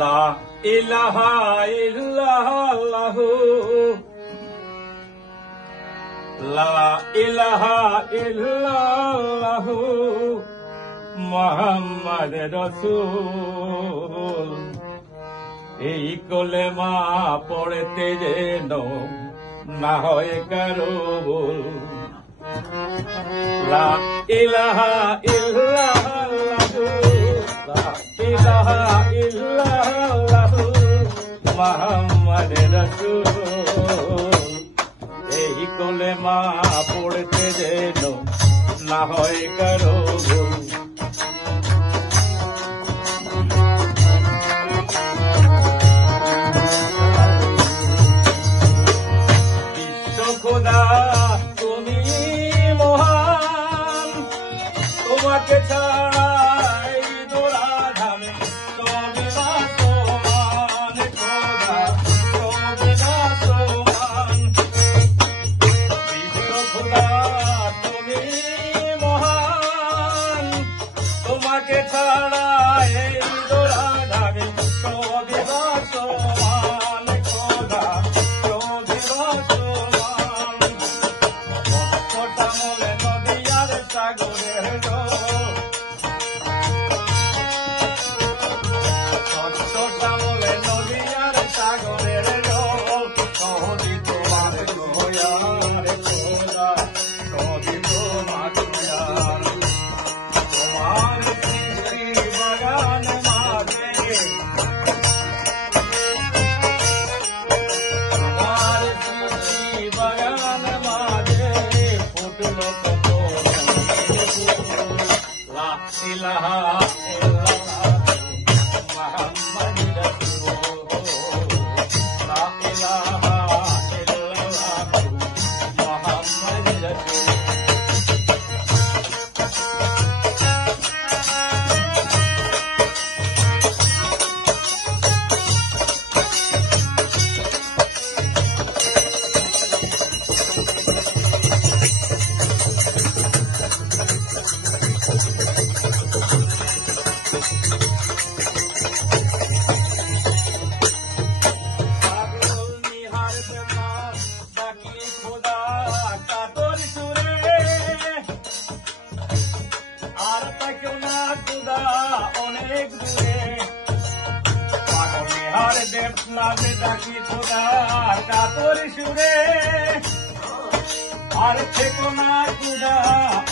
লা ইলাহা ইল্লাল্লাহু লা ইলাহা ইল্লাল্লাহু মুহাম্মদ রাসূল। এই কলেমা পড়তে যেন না হয় কারো ভুল। লা ইলাহা ইল্লাল্লাহু লা ইলাহা ইল্লাল্লাহু মুহাম্মদ রাসূল। এই কলেমা পড়তে যেন না হয় কারো ভুল। খোদা তুমি মহান, তোমাকে ছাড়া এই ধরাধামে তবে না সমান। খোদা তবে না সমান। বিশ্ব খোদা তুমি মহান, তোমাকে ছাড়া এই ধরাধামে তবে না সমান। খোদা তবে না সমান। সাগরের শ্যামলে নদীয়ার সাগরের সহজি তোমার দয়ার খোদা, সহজি তোমার দয়ার। তোমার সৃষ্টি বাগান মাঝে, তোমার সৃষ্টি বাগান মাঝে ফুটলো কত লা ইলাহা ইল্লাল্লাহু মুহাম্মাদুর রাসূল। লা ইলাহা ইল্লাল্লাহু মুহাম্মাদুর রাসূল। আর তাকেও না খোদা অনেক দূরে, পাগলেহার দেব নামে ডাকি খোদা কাতর সুরে। আর থেকো না খোদা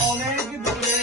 অনেক দূরে,